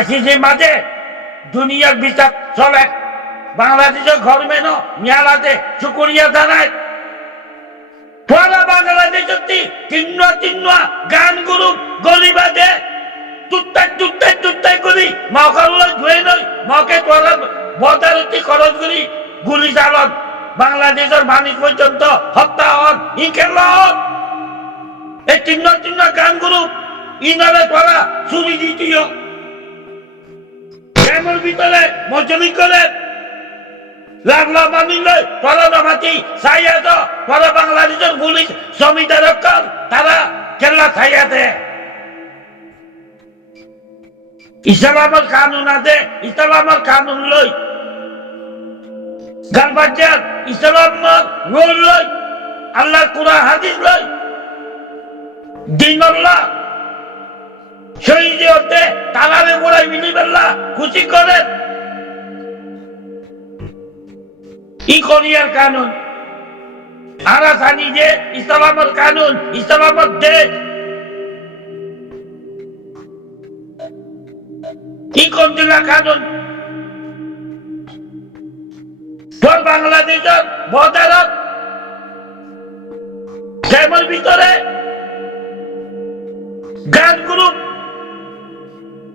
আইসিসির মাঝে দুনিয়ার বিচার চলে। বাংলাদেশের গভর্নমেন্ট মেয়ালাতে শুকরিয়া জানায়। পরা বাংলাদেশের তিন্ন গান গুরু গলি বাজে তুত্তাই করি মকাল ধুয়ে নই মকে তোরা বদারতি খরচ করি গুলি চালন বাংলাদেশের মানুষ পর্যন্ত হত্যা হন ইকেল এই তিন্ন গান গুরু ইনারে তোরা চুরি দিতীয় গ্রামের ভিতরে মজুরি করে লাখ মানুষ লয় তোরা নামাতি চাইয়া তো তোরা বাংলাদেশের পুলিশ জমিদার তারা কেল্লা চাইয়া দেয়। ইসলামের কানুন আছে, ইসলামের কানুন লই গান বাজার ইসলামের রোল লই আল্লাহ কুরআন হাদিস লই দিনুল্লাহ শহীদ হতে তালারে গোড়ায় মিলিবেল্লাহ খুশি করেন ই কোরিয়ার কানুন আর জানি যে ইসলামের কানুন ইসলামের দেশ কি কোন জেলা কানুন বাংলাদেশের বদারত গ্রামের ভিতরে গান গ্রুপ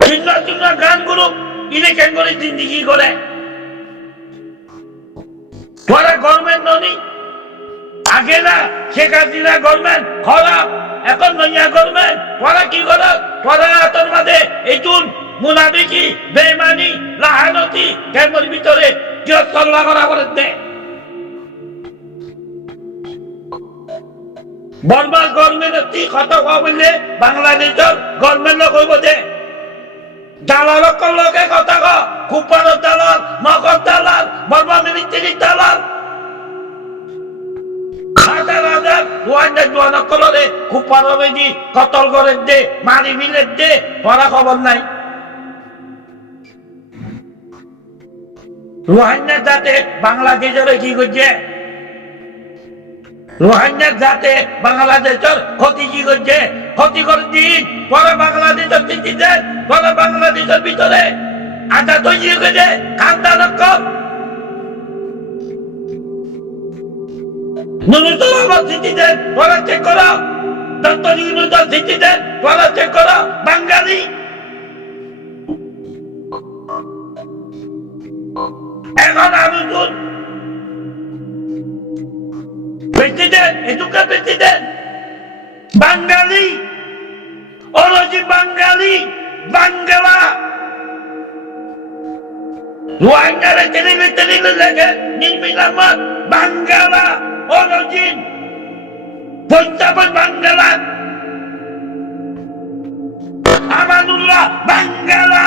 চিহ্ন গান গ্রুপ ইলেকশন করে জিন্দিগি করে তোরা গভর্নমেন্ট ননি আগে না শেখ হাসিনা গভর্নমেন্ট খারাপ এখন নইয়া গভর্নমেন্ট তোরা কি কর তোরা তোর মাঝে এইটুন মুনাফিকি বেঈমানি লাহানতি গ্রামের ভিতরে তিরস্কার করা করে দে বর্মা গভর্নমেন্ট কত বললে বাংলাদেশের গভর্নমেন্ট কইব দে দালালক লোকে কথা ক কুপার দালাল মকর দালাল বর্মা মিলিটারি দালাল হাজার হাজার জোয়ান কলরে কুপার বেদি কতল করে দে মারি মিলে দে পড়া খবর নাই। রোহিঙ্গা জাতে বাংলাদেশের কি করছে রোহিঙ্গা জাতে বাংলাদেশের ক্ষতি কি করছে ক্ষতি করে দিন পরে বাংলাদেশের সিটিজেন পরে বাংলাদেশের ভিতরে আটা তৈরি করেছে কান্দা রকম ন্যূনতম আমার সিটিজেন পরে চেক করো ডক্টর ইউনুসের সিটিজেন পরে চেক করো বাঙালি এখন আরুন প্রেসিডেন্ট এটুকার প্রেসিডেন্ট বাঙালি অলজি বাঙালি বাঙ্গালা রোহিঙ্গারে টেলিলে লেগে নির্মিল আহমদ বাঙ্গালা অলজি পঞ্জাবের বাঙ্গালা আমানুল্লাহ বাঙ্গালা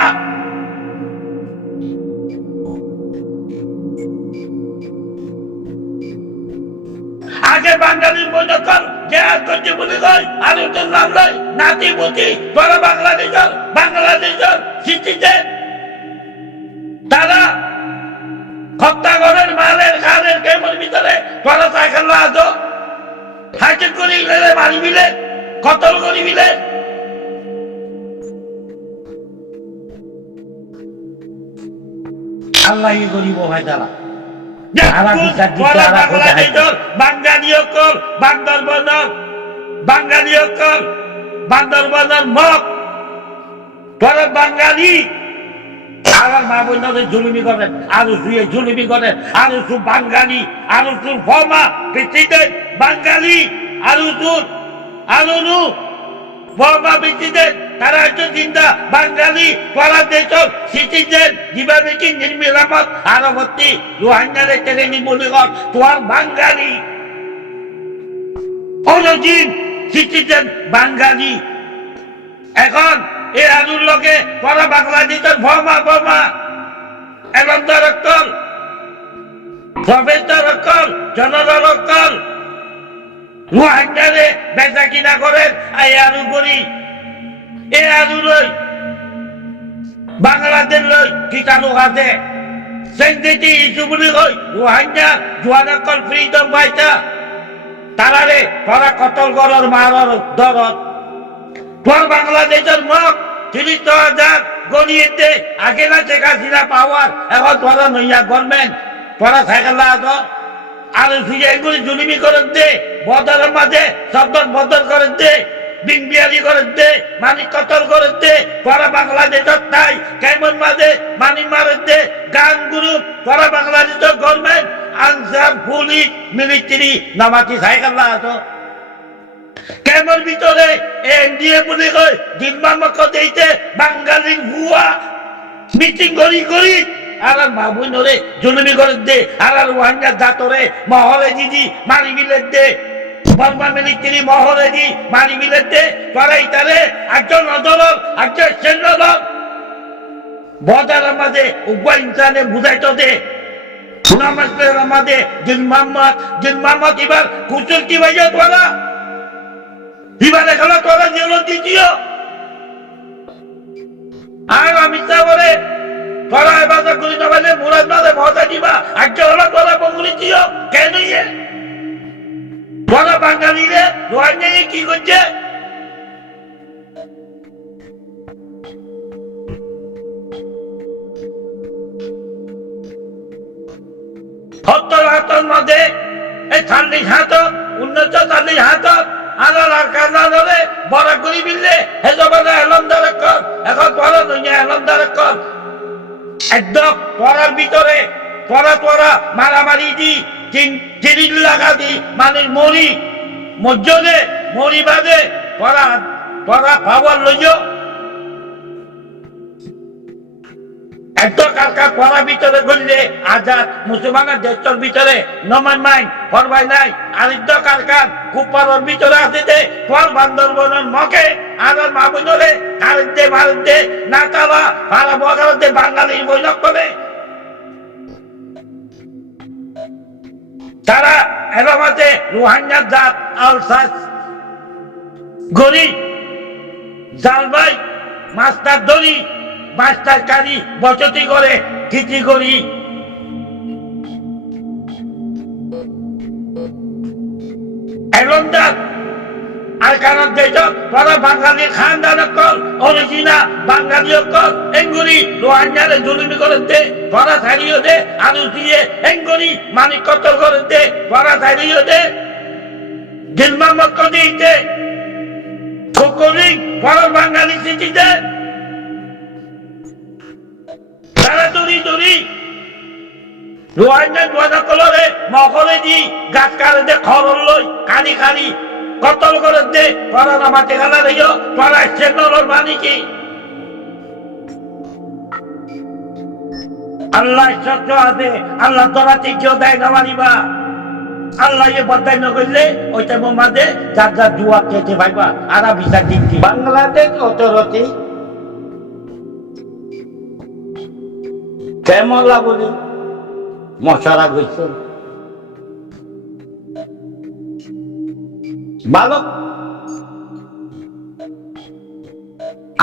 আগে বাঙালির মনোকর যে করছে বলে কয় আর ওদের নাম লয় নাতি বুতি তোরা বাংলাদেশের সিটিজেন তারা হত্যাঘরের মালের খালের কেমন ভিতরে তোরা সাইকেল আছো হাইটেক করি মারি মিলে কতল করি মিলে আল্লাহ গরিব ভাই তারা বাঙালি অকল বান্দরবানের মগ তোরা বাঙালি আমার মা বোনদের জুলুমি করেন আরো শুয়ে জুলুমি করেন আরো সু বাঙালি আরো সুর ফর্মা প্রেসিডেন্ট বাঙালি আরো সুর আরো নু ফর্মা প্রেসিডেন্ট তারা হচ্ছে চিন্তা বাঙালি তোরা দেশ সিটিজেন যেভাবে কি নির্মিল আহমদ আরবর্তী রোহিঙ্গারে ট্রেনিং বলে কর তোর বাঙালি অনজিন সিটিজেন বাঙালি এখন এই আলুর লোকে তোরা বাংলাদেশের ফর্মা এখন তো রক্ষল প্রফেসর রক্ষল জনরল রক্ষল রোহিঙ্গারে বেচা কিনা করেন এই আলু করি এ আলু লই বাংলাদেশ লই কীটাণু আছে সেন্সিটিভ ইস্যু বলি কই রোহিঙ্গা জোয়ানকল ফ্রিডম পাইতা তারারে তোরা কতল গরর মারর দরদ তোর বাংলাদেশের মগ ৩০,০০০ গলিয়েতে আগে না শেখ হাসিনা পাওয়ার এখন তোরা নইয়া গভর্নমেন্ট তোরা সাইকেল আছো আর এগুলি জুলিমি করে দে বদরের মাঝে শব্দ বদল করে দে বিংবিয়ারি করে দে মানি কতল করে দে তোরা বাংলাদেশের তাই কেমন মাঝে মানি মারে দে গান গ্রুপ তোরা বাংলাদেশের গভর্নমেন্ট আনসার পুলিশ মিলিটারি নামাতি সাইকেল আছো কেমন ভিতরে এনডিএ বলে কই দিনবামক দিতে বাঙালির ভুয়া মিটিং করি আর বাবুই নরে জুলুমি করে দে আর ওয়াঙ্গা জাতরে মহলে দিদি মারি মিলে দে বর্মা মিলিটারি মহলে দি মারি মিলে দে তোরাই তারে একজন অদলক একজন সেন্দ্রদল বদারের মাঝে উভয় ইনসানে বুঝাইতো দে সুনামাসের মাঝে দিন মোহাম্মদ এবার কুচুর কি বাজে তোরা এবারে খেলা তোরা জেল দিচ্ছিও আর আমি বলে তোরা এবার গুলি নবালে মুরাদ মাঝে ভজা দিবা আজকে হলো তোরা বগুলি দিও কেন তোরা বাঙালিরে রোহিঙ্গা কি করছে সত্তর হাতর মধ্যে এই 40 হাত উন্নত 40 হাত আনার কাজা ধরে বড় করি বিললে হেজবানে এলমদারে কর এখন তোরা নইয়া এলমদারে কর একদম তোরার ভিতরে তোরা মারামারি দি চিরিল লাগা দি মানে মজ্জনে মরি বাদে তোরা পাওয়ার লইও একদম কালকার পড়ার ভিতরে বললে আজাদ মুসলমানের দেশের ভিতরে নমান মাইন ফরবাই নাই আরিদ্র কালকার কুপারের ভিতরে আছে যে ফর বান্দরবনের মকে আর মামুনরে ভারতে না তারা ভাড়া বগারতে বাঙালির বৈঠক করে তারা এরমাতে রোহিঙ্গা জাত আলসাস গরি জালবাই মাস্টার দড়ি মাস্টার কারি বসতি করে খিচি করি এলমদার আর কারণ দেশ তোরা বাঙালি খানদান কল অরিজিনা বাঙালি কল এঙ্গুরি রোহিঙ্গারে জুলুমি করে দে তোরা ছাড়িয়ে দে আলু দিয়ে এঙ্গুরি মানিক কতল করে দে তোরা ছাড়িয়ে দে দিলমা মক্ক দিতে ফকরি তোরা বাঙালি চিঠি দে তারা দড়ি রোহিঙ্গা দোয়ানা কলরে মকলে দি গাছ কারে দে খরল লই খালি কতল করে দে তোরা নামাতে গেলা রইও তোরা সেনর মানি কি আল্লাহ সত্য আছে আল্লাহ তোরা তিকেও দেয় না মানিবা আল্লাহ এ বদাই না করলে ওইটা মাঝে যার জুয়া খেতে পাইবা আর বিচার দিচ্ছি বাংলাদেশ অথরিটি কেমন বলি মশারা গেছে ভালো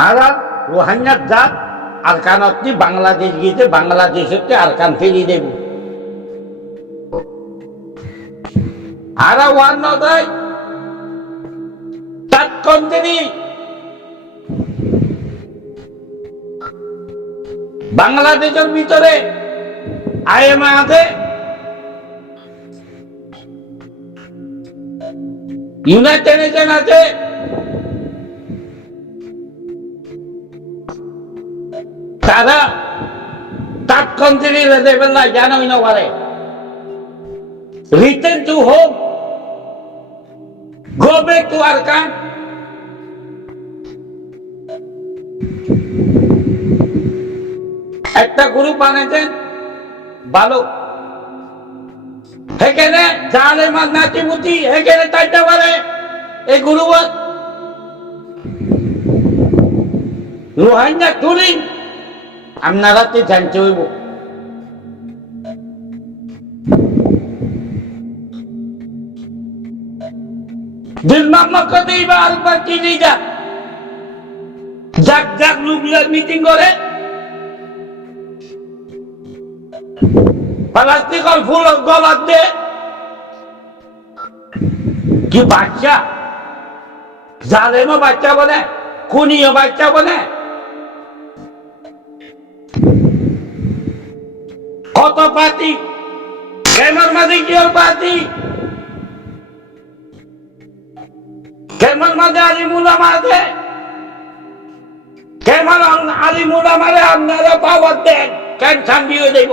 আর রোহিঙ্গার জাত আর কানতি বাংলাদেশ গিয়েছে বাংলাদেশকে আর কান ফেলি দেব আর ওয়ান নয় তাৎ কন্টিনি বাংলাদেশের ভিতরে আইএমএ আছে ইউনাইটেড নেশন আছে তারা তাৎ কন্ট্রি দেবেন না জানোই না পারে return to home go back to Arakan একটা গ্রুপ বানাইছেন ভালো এখানে জালেমান নাচিমুতি এখানে চাইতে পারে এই গ্রুপ রোহিঙ্গা টুরিং আপনারা তো জানতে হইব দিলমাম্মা কতেই বা আলবার কি যা যাক লোকগুলার মিটিং করে প্লাস্টিকের ফুল গলার দে কি বাচ্চা জালেমও বাচ্চা বলে খুনিও বাচ্চা বলে কত পার্টি, কেমন মাঝে কি ওর পার্টি, কেমন মাঝে আলিমুল আমারে, কেমন আলিমুল আমারে আপনারা পাওয়ার দেন, কেন শান্তি হয়ে দেব,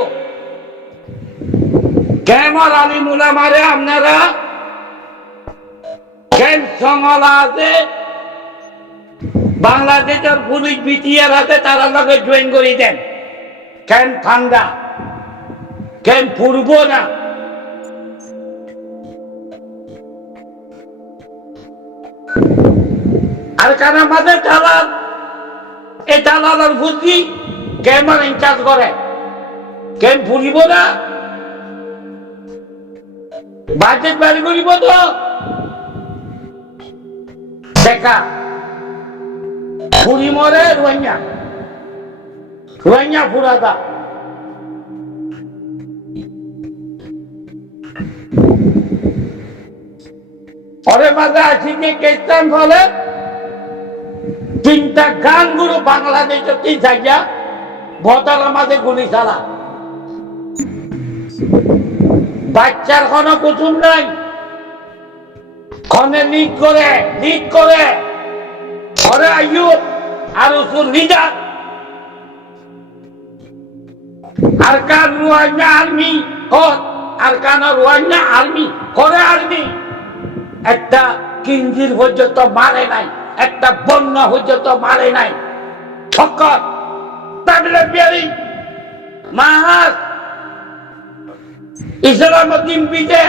কেমন আলিমুল আমারে আপনারা কেন সমলা আছে বাংলাদেশের পুলিশ বিটিআর আছে তারা লগে জয়েন করে দেন, কেন ঠান্ডা, কেন পূর্ব না, আর কেন আমাদের দালাল, এই দালালের বুদ্ধি কেমন ইনচার্জ করে, কেন ফুরিব না, বাজেট বাড়ি করিব তো দেখা ফুরি মরে রোহিঙ্গা, রোহিঙ্গা ফুরাদা ওরে মাঝে আসিনি খ্রিস্টান বলে তিনটা গান গুরু বাংলাদেশের তিন জায়গা ভোটার মাঝে গুলি চালা, বাচ্চার কোনো কুসুম নাই, খনে লিড করে ওরে আইয়ুব আর উসুর লিডার আর কান রোহিঙ্গা আর্মি কর, আর কান রোহিঙ্গা আর্মি করে, আর্মি একটা কিঞ্জির পর্যন্ত মারে নাই, একটা বন্যা পর্যন্ত মারে নাই, ঠক্কর তামিলের বিয়ারি মাহাস ইসলামউদ্দিন বিজে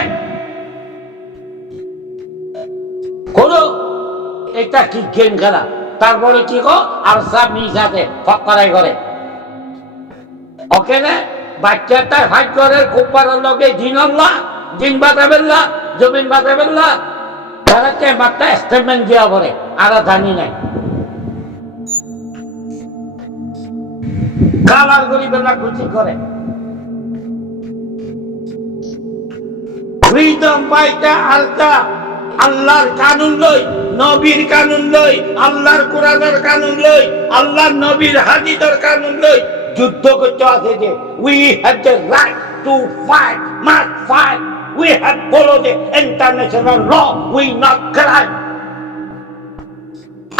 কোন এটা কি গেম খেলা, তারপরে কি গো আর সব মিশাতে ফক্করাই করে, ওকে না বাচ্চাটা ফাইট করে কুপারের লগে দিন বাতাবেল্লা জমিন বাতাবেল্লা তারাকে মাত্রা স্টেটমেন্ট দেওয়া করে আর জানি নাই, কালার গরিবেলা খুশি করে, ফ্রিডম পাইতে আলতা আল্লাহর কানুন লই, নবীর কানুন লই, আল্লাহর কোরআনের কানুন লই, আল্লাহর নবীর হাদিসের কানুন লই যুদ্ধ করতে আছে যে we have the right to fight, must fight, we have follow the international law, we not crime.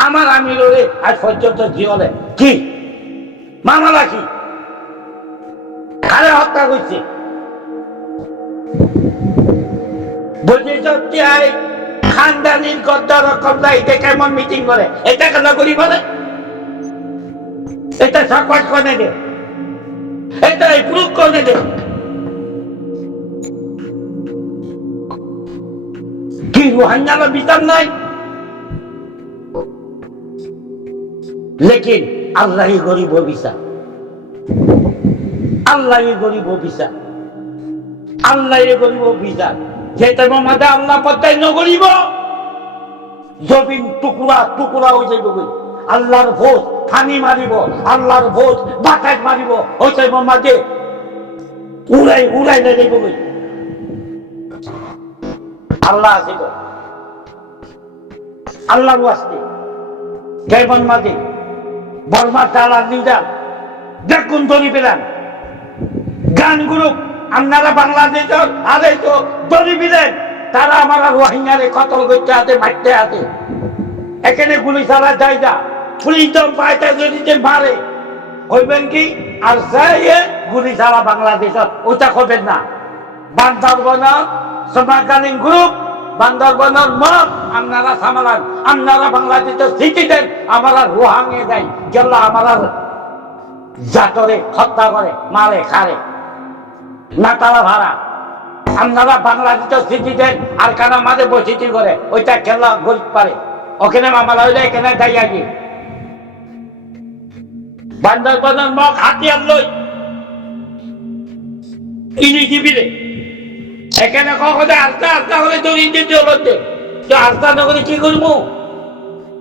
আমার আমিরে আজ পর্যন্ত জীবনে কি মামলা কি কারে হত্যা করছে, বুঝে সত্যি আই খানদানির গদ্দার কবলা এটা কেমন মিটিং করে, এটা কেন করি বলে, এটা সাকওয়াত করে দে, এটা প্রুফ করে দে, কি রোহিঙ্গার বিচার নাই, লেকিন আল্লাহই গরিব বিচার, আল্লাহই গরিব বিচার, আল্লাহই গরিব বিচার, যেটা মাঝে আল্লাহ পদ্মায় নগরিব জমিন টুকরা টুকরা হয়ে যাইব, আল্লাহর ভোজ ফানি মারিব, আল্লাহর ভোজ বাতাস মারিব, ওই মাঝে উড়াই উড়াই না যাইব, আল্লাহ আছে গো, আল্লাহর আসতে কেমন মাঝে বর্মা তালার লিডার দেখুন ধরি পেলাম গান গ্রুপ আপনারা বাংলাদেশের আরে তো ধরি পেলেন, তারা আমার রোহিঙ্গারে কতল করতে আছে, মারতে আছে, এখানে গুলি চালা যায় না, ফ্রিডম পাইতে যদি মারে কইবেন কি আর যাইয়ে গুলি চালা বাংলাদেশত, ওটা করবেন না, বান্দরবনের সমাজকালীন গ্রুপ, বান্দরবনের মত আপনারা সামালান, আপনারা বাংলাদেশের স্থিতি দেন, আমরা রোহাঙ্গে যাই গেল আমার জাতরে হত্যা করে মারে খারে না তারা ভাড়া, আপনারা বাংলাদেশের স্থিতি দেন আর কানা মাঝে বসিতি করে ওইটা খেলা গরিব পারে, ওখানে মামলা হইলে এখানে যাই আগে বান্দরবনের মগ হাতিয়ার লই ইনি দিবিরে, এখানে কখনো আস্তে আস্তে হলে দৌড়ি দিতে হলো, তো আস্তে নগরে কি করবো,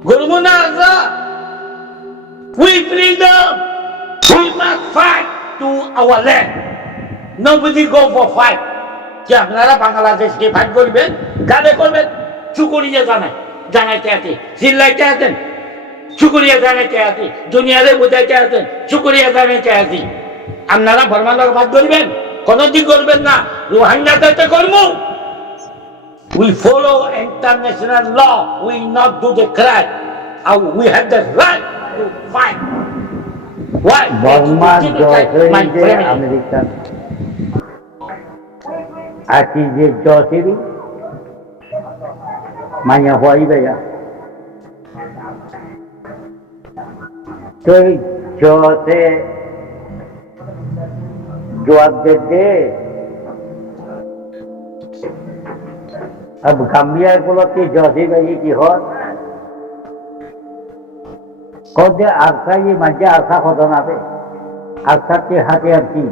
করবো না আস্তা, we freedom, we must fight to our land, nobody go for fight, যে আপনারা বাংলাদেশকে ফাইট করবেন, গানে করবেন, চুকুরিয়া জানাইতে আছেন, চিল্লাইতে আছেন, চুকুরিয়া জানাইতে আছি, দুনিয়ারে বুঝাইতে আছেন, চুকুরিয়া জানাইতে আছি, আপনারা বর্মার লোক ভাগ করবেন, কোনদিন করবেন না, রোহিঙ্গাতে করবো। We follow international law. We not do the crime. We have the right to fight. Why? বর্মার জয়সরিতে আমেরিকান আছি যে জয়সরি মাইয়া হওয়াই বেয়া তো জয়সে জবাব দে अब गाम्बिया को जैसे भाई की हो कौन आरसा ये मजा आरसा खतना पे आरसा के हाथियार की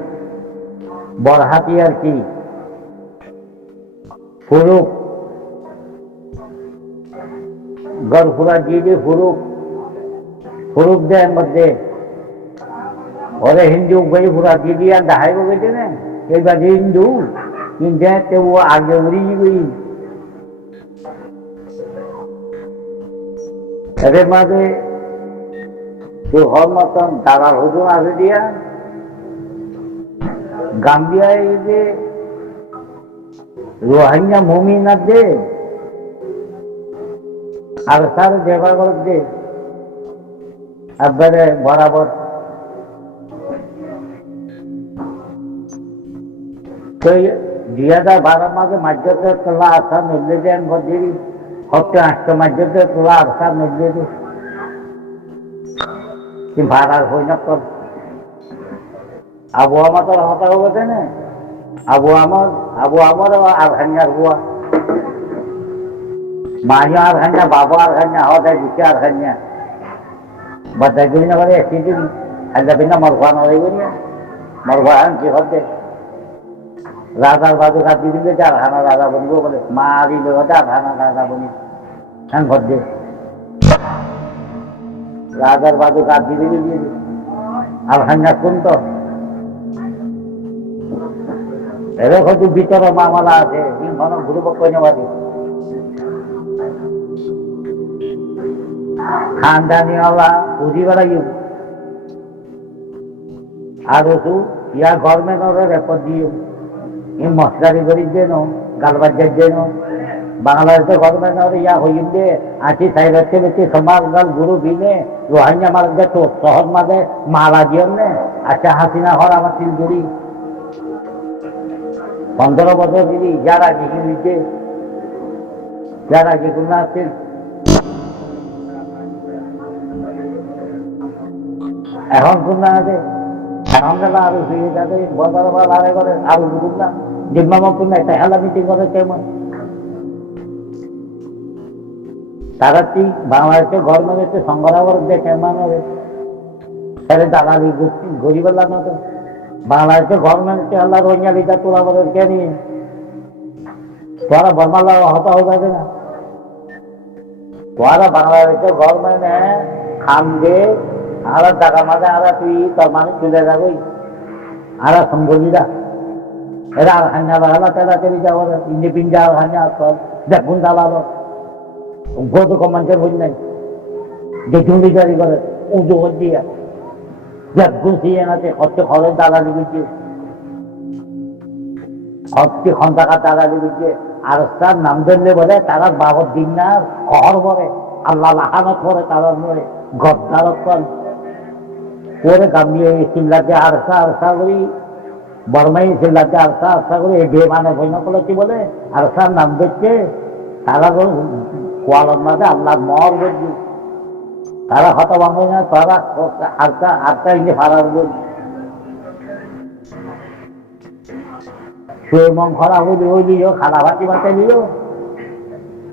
बड़ हाथियार की फुरुक गरफुरा जीवी फुरुक दे मध्य और हिंदू गई फुरा जीवी दहाई को गए ना एक बार हिंदू इंडिया ते वो आगे उड़ी गई এদের মাঝে মতন দালাল হুজুর আছে দিয়া গাম্বিয়ায় যে রোহিঙ্গা মুমিনা দে আর সার দেবা করে দে একবারে বরাবর তো 2012 মাঝে মাঝে তোলা আসা মিললে দেন বদিরি হতে আসতে মাঝে তোলা আসা মিললে দে কি ভাড়ার হই না তো আবু আমার তো হতা হবে না আবু আমার আর হাঙ্গার হুয়া মায়া আর হাঙ্গা বাবা আর হাঙ্গা হতে দিকে আর হাঙ্গা বাদা গুলি না করে এসে আল্লাহ বিনা মরফান হয়ে গেছে মরফান কি হতে রাজার বাজু খাতি দিলে চার খানা রাজা বলবো বলে মারিল চার খানা রাজা বলি হ্যাঁ ঘর দে রাজার বাজু খাতি দিলে দিয়ে আর হাঙ্গা কোন তো এবার হয়তো ভিতরে মামলা আছে মনে গুরু পক্ষ নেওয়ারি খানদানিওয়ালা পুঁজিওয়ালা ইউ আর ওসু ইয়া গভর্নমেন্টের রেকর্ড দিয়ে মশলারি করি দেন গালবাজার দেন বাংলাদেশের গভর্নমেন্ট ইয়া হইম দে আছি সাইডতে বেশি সমাজ গাল গুরু ভিনে রোহিঙ্গা মার দেখো শহর মাঝে মালা দিয়ন নে আচ্ছা হাসিনা হর আমার শিলগুড়ি 15 বছর দিদি যারা কি নিচ্ছে যারা কি গুণ আছে এখন কোন আছে এখন গেলা আরো ফিরে যাবে বদর বা লারে করে আরো বুঝুন না জিম্মা মকুন একটা হেলা মিটিং করে কেমন তারা ঠিক বাংলাদেশের গভর্নমেন্টে সংগ্রহ করে দেয় কেমন হবে তাহলে দালালি গরিব না তো বাংলাদেশের গভর্নমেন্টে আল্লাহ রোহিঙ্গা লিখা তোলা বলে কে নিয়ে তোরা বর্মালা হতা হয়ে যাবে না তোরা বাংলাদেশের গভর্নমেন্টে খামগে আর টাকা মাঝে আর তুই তোর মানুষ চলে যাবই আর সম্বলিরা এরা আর হান্না বাহালা তেলা তেলি যাওয়ার ইন্ডি পিঞ্জা আর হান্না তোর দেখুন দালালো গত কমান্ডের হই নাই দেখুন বিচারি করে উজু দিয়া দেখুন সিয়ে নাতে হচ্ছে খরচ দালালি দিচ্ছে হচ্ছে ঘন্টাকা দালালি দিচ্ছে আর তার নাম ধরলে বলে তারা বাবর দিন না খহর বলে আল্লাহ লাহানত করে তারা মরে গদ্দারক কর পরে গামিয়ে চিল্লাতে আরসা করি বর্মাই চিল্লাতে আরসা করে এ মানে বইনা করেছি বলে আরসার নাম দেখছে তারা কোয়ালর মাঝে আল্লাহ মর বলছি তারা হত বাঙালি না তারা আটটা ইংলি ফারার বলছি শুয়ে মন খরা হইলি হইলিও খানা ভাতি বাঁচে নিও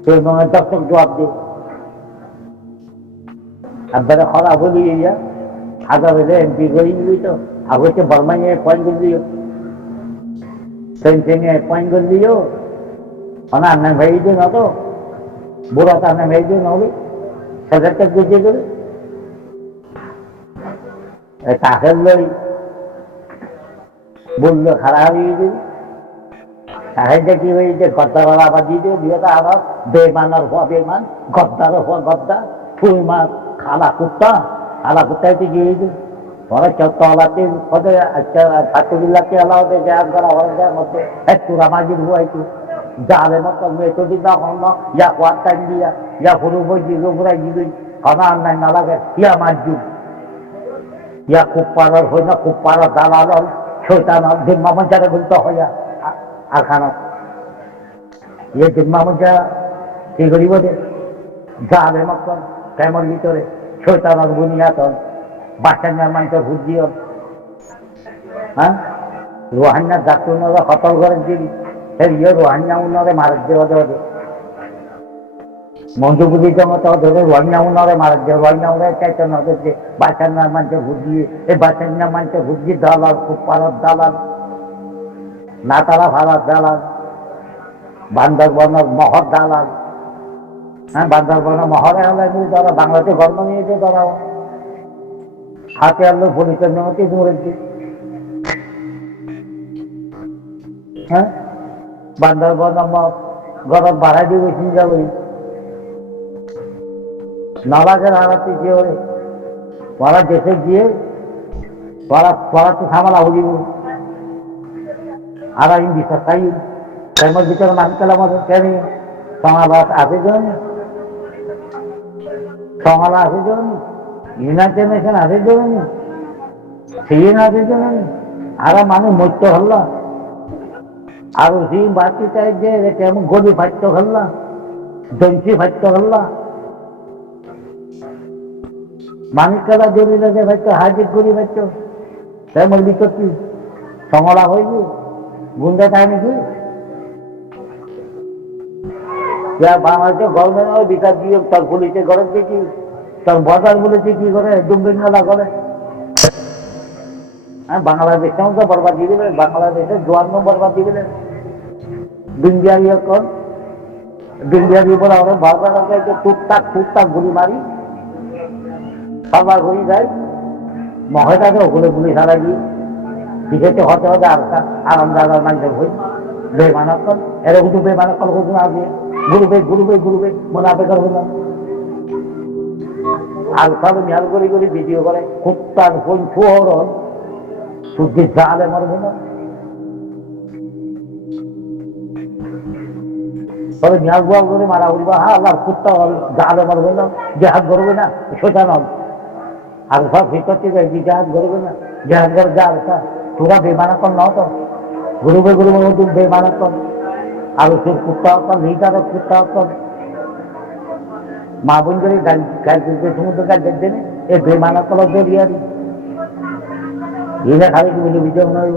শুয়ে মনের দর্শক জবাব দিয়ে একবারে খরা হইলি ইয়া হাজারে এমপি করি নিবি তো আগতে বর্মাইয়ে পয়েন্ট করে দিও সেন্সেঙে পয়েন্ট করে দিও অনা আন্না ভাই দিয়ে না তো বুড়া তো আন্না ভাই দিয়ে নবি সেটাকে গুছিয়ে করে তাকে লই বললো খারাপ হয়ে দিবি তাকে কি হয়েছে গদ্দার আবার দিয়ে দিও দিয়ে তো আবার বেমানের হওয়া বেমান গদ্দার হওয়া গদ্দার ফুল মাছ খালা কুত্তা তুই গিয়ে দিবি পরে তলাতে পদে ফাতুবিল্লাহকে আলাদা জাহাজ করা হওয়ার মধ্যে একটু রামাজির হুয়াইতু জালে মতো মেয়েটি না হল ইয়া কোয়াটাইন দিয়া ইয়া হুরু বই দিলো ঘুরাই দিবি খানা আন্নাই না লাগে ইয়া মারজু ইয়া কুপ্পারর হই না কুপ্পারর দালাল শৈতান দিম্মা মঞ্চারে বলতে হয় আর খানা ইয়ে দিম্মা মঞ্চা কি করিব দে জালে মতো কেমন ভিতরে শৈতান বুনিয়াতন বাসান্যার মানুষের ভোট দিও হ্যাঁ রোহান্যার ডাক্তার উনারা হতল করে দিবি ইয়ে রোহান্যা উনারে মারা দেওয়া দেওয়া দে মঞ্জুপুরি জমা ধরে রোহান্যা উনারে মারা দেওয়া রোহান্যা উনারে চাইতে নদের যে বাসান্যার মানুষের ভোট দিয়ে এই বাসান্যার মানুষের ভোট দিয়ে দালাল খুব পাড়ার দালাল না তারা ভাড়ার দালাল বান্দরবনের মহর দালাল হ্যাঁ বান্দরবনের মহরে হলে তারা বাংলাদেশে গর্ব নিয়েছে তারাও হাতে আনলো পুলিশের নেমতে ধরেছে হ্যাঁ বান্দরবন গরম বাড়াই দিয়ে বেশি যাবে নবাজের হারাতে গিয়ে ওরে ওরা দেশে গিয়ে ওরা তো সামালা হলিব আর আমি বিশ্বাস খাই প্রেমের ভিতরে মানকাল আমাদের কেন সমাবাস আছে জন সমালা আছে জন ইউনাইটেড নেশন আছে জন সিএন আছে জন আর মানুষ মরতে হল্লা আর সেই বাড়তি চাই যে কেমন গলি ফাটতে হল্লা দঞ্চি ফাটতে হল্লা মানুষ কালা দলিলে যে ফাটতো হাজির করি ফাটতো তেমন বিকতি সমলা হয়েছে গুন্ডা তাই নাকি বাংলাদেশের গভর্নমেন্ট বিকাশ দিয়ে তার পুলিশে ঘরে দেখি তার বর্ডার বলেছে কি করে ডুমবেঙ্গালা করে হ্যাঁ বাংলাদেশেও তো বরবাদ দিয়ে দিলেন বাংলাদেশের জোয়ান্ন বরবাদ দিয়ে দিলেন দুনিয়ার কর দুনিয়ার উপর আমরা বারবার টুকটাক গুলি মারি সবার গুলি যায় মহিলাকে ওগুলো গুলি ছাড়া দিয়ে দিকে হতে হতে আরামদার মানুষের হই বেমানকল এরকম তো বেমানকল করছে না দিয়ে গুরুবে মোনাফেকার হইলাম আর সব মেয়াল করে ভিডিও করে কুত্তার ফোন ফুহরণ শুদ্ধি জালে মরবে না তবে মেয়াল গোয়া করে মারা উঠবা হা আল্লাহ কুত্তা জালে মরবে না জেহাদ করবে না সোজা নল আর সব ভিতর থেকে জেহাদ করবে না জেহাদ করে যা তোরা বেমানকল নাও তো গুরুবে মধ্যে বেমানকল আর তোর কুত্তা হকল লিটারের কুত্তা হকল মা বোন করে সমুদ্র গাছ দেখছেন এই বেমানকল জড়িয়ে এরা খালি কি বলে বিজয় নয়